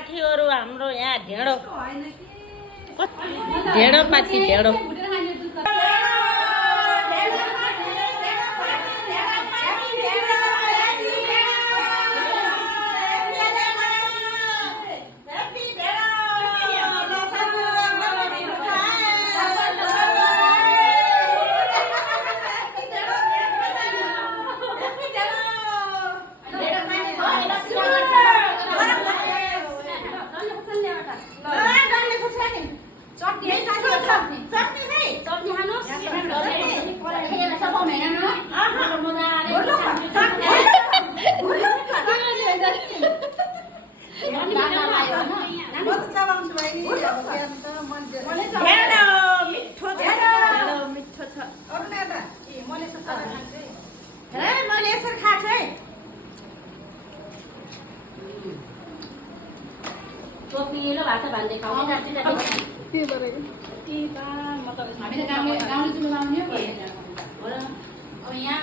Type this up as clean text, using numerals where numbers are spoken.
साथीहरु हाम्रो यहाँ ढेँडो ढेँडो पाथी ढेँडो हामीले गाउँले चुलो लाउने हो अब यहाँ